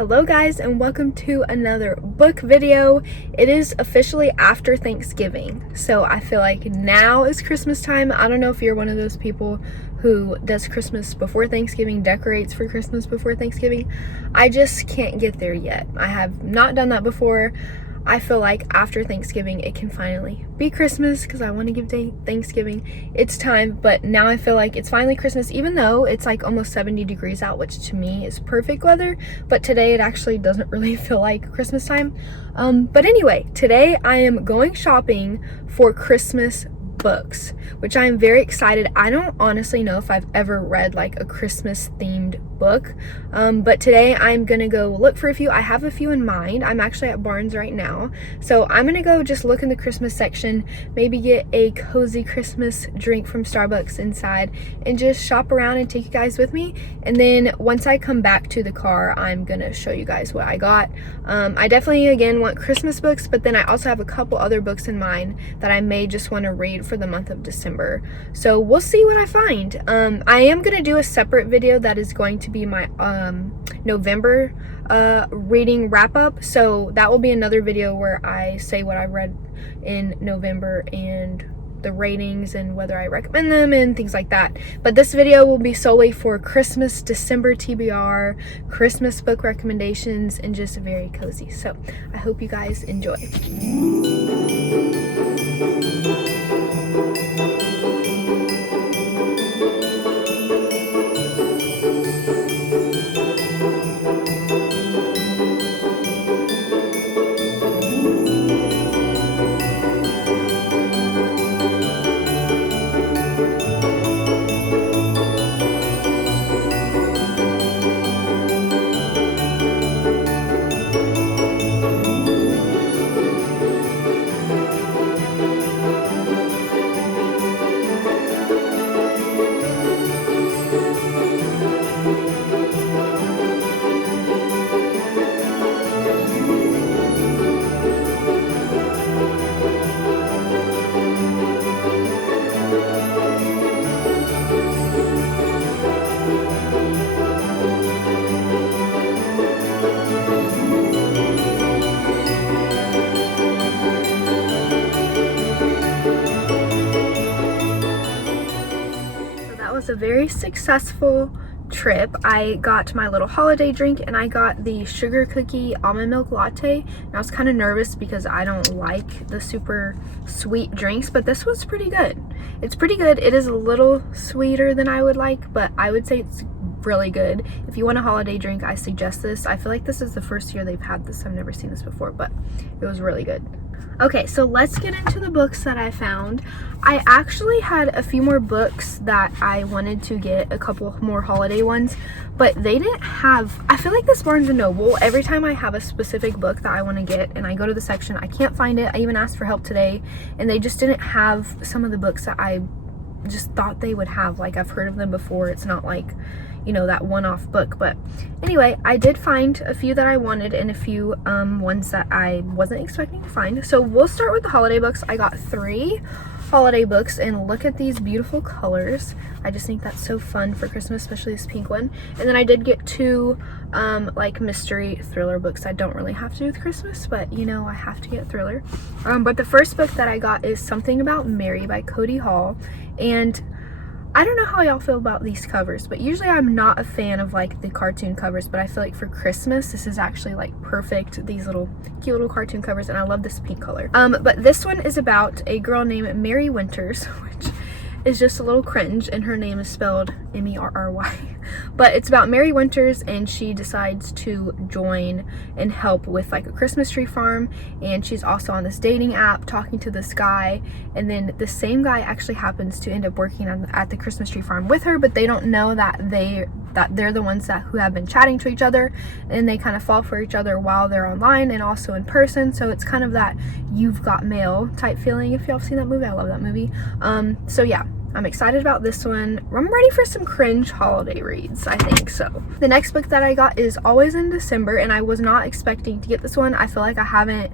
Hello guys, and welcome to another book video. It is officially after Thanksgiving, so I feel like now is Christmas time. I don't know if you're one of those people who does Christmas before Thanksgiving, decorates for Christmas before Thanksgiving. I just can't get there yet. I have not done that before. I feel like after Thanksgiving it can finally be Christmas because I want to give Thanksgiving its time, but now I feel like it's finally Christmas, even though it's like almost 70 degrees out, which to me is perfect weather. But today it actually doesn't really feel like Christmas time. But anyway, today I am going shopping for Christmas books, which I'm very excited. I don't honestly know if I've ever read like a Christmas themed book, but today I'm gonna go look for a few. I have a few in mind. I'm actually at Barnes right now, so I'm gonna go just look in the Christmas section, maybe get a cozy Christmas drink from Starbucks inside, and just shop around and take you guys with me. And then once I come back to the car, I'm gonna show you guys what I got. I definitely again want Christmas books, but then I also have a couple other books in mind that I may just want to read for the month of December, so we'll see what I find. I am gonna do a separate video that is going to be my November reading wrap up, so that will be another video where I say what I read in November and the ratings and whether I recommend them and things like that. But this video will be solely for Christmas, December TBR, Christmas book recommendations, and just very cozy. So I hope you guys enjoy. A very successful trip. I got my little holiday drink and I got the sugar cookie almond milk latte, and I was kind of nervous because I don't like the super sweet drinks, but this was pretty good. It's pretty good. It is a little sweeter than I would like, but I would say it's really good. If you want a holiday drink, I suggest this. I feel like this is the first year they've had this. I've never seen this before, but it was really good. Okay, so let's get into the books that I found. I actually had a few more books that I wanted to get, a couple more holiday ones, but they didn't have, I feel like this Barnes & Noble, every time I have a specific book that I want to get and I go to the section, I can't find it. I even asked for help today, and they just didn't have some of the books that I just thought they would have. Like, I've heard of them before. It's not like, you know, that one-off book. But anyway, I did find a few that I wanted and a few ones that I wasn't expecting to find. So we'll start with the holiday books. I got 3 holiday books, and look at these beautiful colors. I just think that's so fun for Christmas, especially this pink one. And then I did get 2 like mystery thriller books. I don't really have to do with Christmas, but you know, I have to get thriller. But the first book that I got is Something About Mary by Cody Hall, and I don't know how y'all feel about these covers, but usually I'm not a fan of like the cartoon covers, but I feel like for Christmas this is actually like perfect, these little cute little cartoon covers, and I love this pink color. But this one is about a girl named Mary Winters, which is just a little cringe, and her name is spelled M-E-R-R-Y. But it's about Mary Winters, and she decides to join and help with like a Christmas tree farm, and she's also on this dating app talking to this guy, and then the same guy actually happens to end up working at the Christmas tree farm with her, but they don't know that they're the ones who have been chatting to each other, and they kind of fall for each other while they're online and also in person. So it's kind of that You've Got Mail type feeling, if y'all have seen that movie. I love that movie. So yeah, I'm excited about this one. I'm ready for some cringe holiday reads, I think so. The next book that I got is Always in December, and I was not expecting to get this one. I feel like I haven't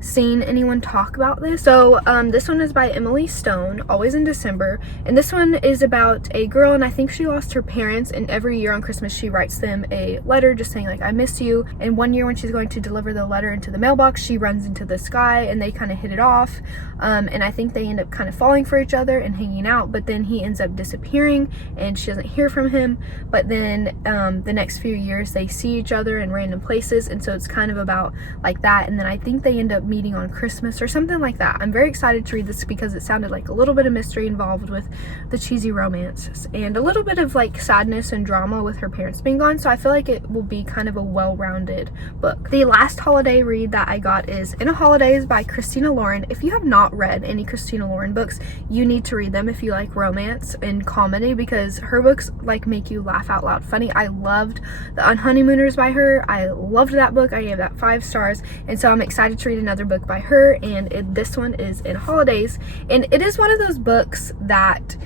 seen anyone talk about this. So this one is by Emily Stone, Always in December, and this one is about a girl, and I think she lost her parents, and every year on Christmas she writes them a letter just saying like, I miss you. And one year when she's going to deliver the letter into the mailbox, she runs into this guy and they kind of hit it off, and I think they end up kind of falling for each other and hanging out, but then he ends up disappearing and she doesn't hear from him. But then the next few years they see each other in random places, and so it's kind of about like that, and then I think they end up meeting on Christmas or something like that. I'm very excited to read this because it sounded like a little bit of mystery involved with the cheesy romance and a little bit of like sadness and drama with her parents being gone, so I feel like it will be kind of a well-rounded book. The last holiday read that I got is In a Holidays by Christina Lauren. If you have not read any Christina Lauren books, you need to read them if you like romance and comedy, because her books like make you laugh out loud funny. I loved The Unhoneymooners by her. I loved that book. I gave that 5 stars, and so I'm excited to read another book by her, and this one is In Holidays, and it is one of those books that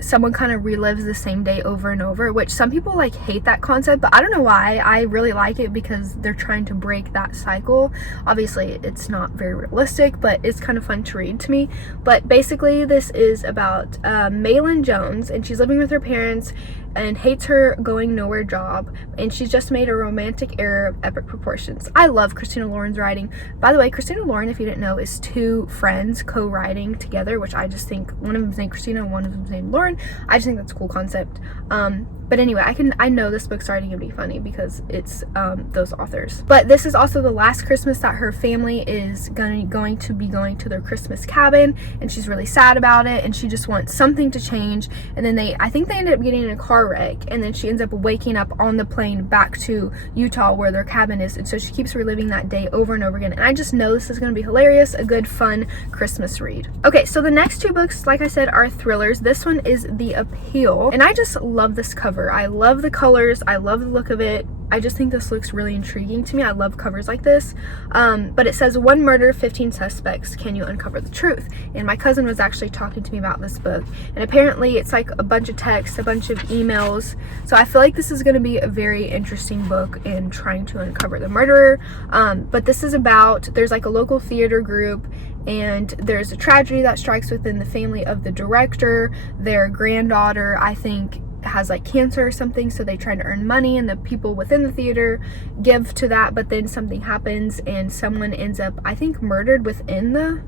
someone kind of relives the same day over and over, which some people like hate that concept, but I don't know why. I really like it because they're trying to break that cycle. Obviously it's not very realistic, but it's kind of fun to read to me. But basically this is about Maylin Jones, and she's living with her parents and hates her going nowhere job, and she's just made a romantic error of epic proportions. I love Christina Lauren's writing. By the way, Christina Lauren, if you didn't know, is 2 friends co-writing together, which I just think one of them's named Christina and one of them's named Lauren. I just think that's a cool concept. But anyway, I know this book's starting to be funny because it's those authors. But this is also the last Christmas that her family is going to be going to their Christmas cabin, and she's really sad about it, and she just wants something to change. And then I think they ended up getting in a car wreck, and then she ends up waking up on the plane back to Utah where their cabin is, and so she keeps reliving that day over and over again. And I just know this is going to be hilarious, a good fun Christmas read. Okay, so the next 2 books, like I said, are thrillers. This one is The Appeal, and I just love this cover. I love the colors, I love the look of it. I just think this looks really intriguing to me. I love covers like this. But it says 1 murder, 15 suspects. Can you uncover the truth? And my cousin was actually talking to me about this book. And apparently it's like a bunch of text, a bunch of emails. So I feel like this is going to be a very interesting book in trying to uncover the murderer. But this is about, there's like a local theater group, and there's a tragedy that strikes within the family of the director. Their granddaughter, I think, has like cancer or something, so they try to earn money, and the people within the theater give to that, but then something happens and someone ends up, I think, murdered within the,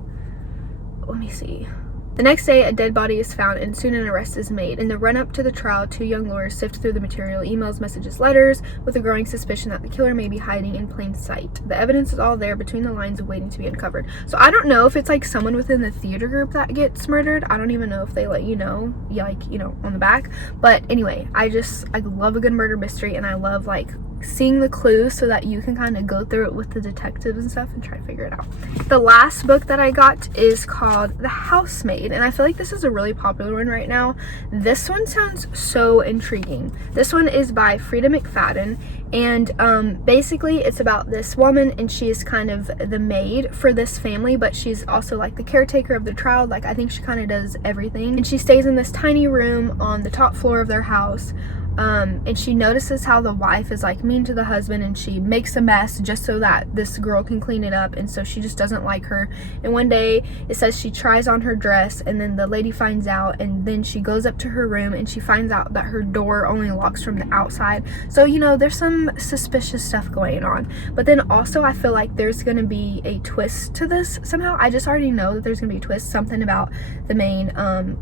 let me see. The next day, a dead body is found, and soon an arrest is made. In the run-up to the trial, 2 young lawyers sift through the material, emails, messages, letters, with a growing suspicion that the killer may be hiding in plain sight. The evidence is all there between the lines, waiting to be uncovered. So I don't know if it's like someone within the theater group that gets murdered. I don't even know if they let you know, like, you know, on the back. But anyway, I love a good murder mystery, and I love like seeing the clues so that you can kind of go through it with the detectives and stuff and try to figure it out. The last book that I got is called The Housemaid, and I feel like this is a really popular one right now. This one sounds so intriguing. This one is by Frida McFadden, and basically it's about this woman, and she is kind of the maid for this family, but she's also like the caretaker of the child. Like, I think she kind of does everything, and she stays in this tiny room on the top floor of their house. And she notices how the wife is like mean to the husband, and she makes a mess just so that this girl can clean it up, and so she just doesn't like her. And one day it says she tries on her dress, and then the lady finds out, and then she goes up to her room and she finds out that her door only locks from the outside. So, you know, there's some suspicious stuff going on. But then also I feel like there's gonna be a twist to this somehow. I just already know that there's gonna be a twist, something about the main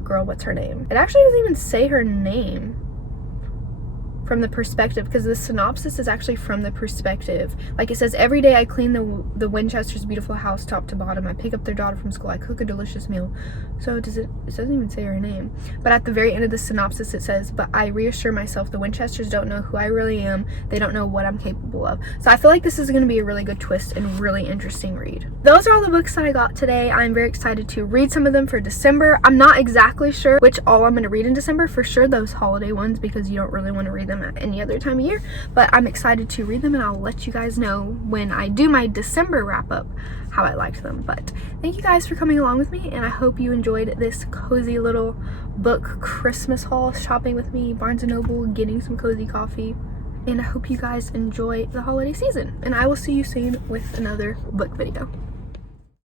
girl. What's her name? It actually doesn't even say her name from the perspective, because the synopsis is actually from the perspective. Like, it says, every day I clean the Winchester's beautiful house top to bottom. I pick up their daughter from school. I cook a delicious meal. So it doesn't even say her name. But at the very end of the synopsis it says, but I reassure myself the Winchesters don't know who I really am. They don't know what I'm capable of. So I feel like this is going to be a really good twist and really interesting read. Those are all the books that I got today. I'm very excited to read some of them for December. I'm not exactly sure which all I'm going to read in December. For sure those holiday ones, because you don't really want to read them at any other time of year, but I'm excited to read them, and I'll let you guys know when I do my December wrap up how I liked them. But thank you guys for coming along with me, and I hope you enjoyed this cozy little book Christmas haul, shopping with me, Barnes & Noble, getting some cozy coffee, and I hope you guys enjoy the holiday season, and I will see you soon with another book video.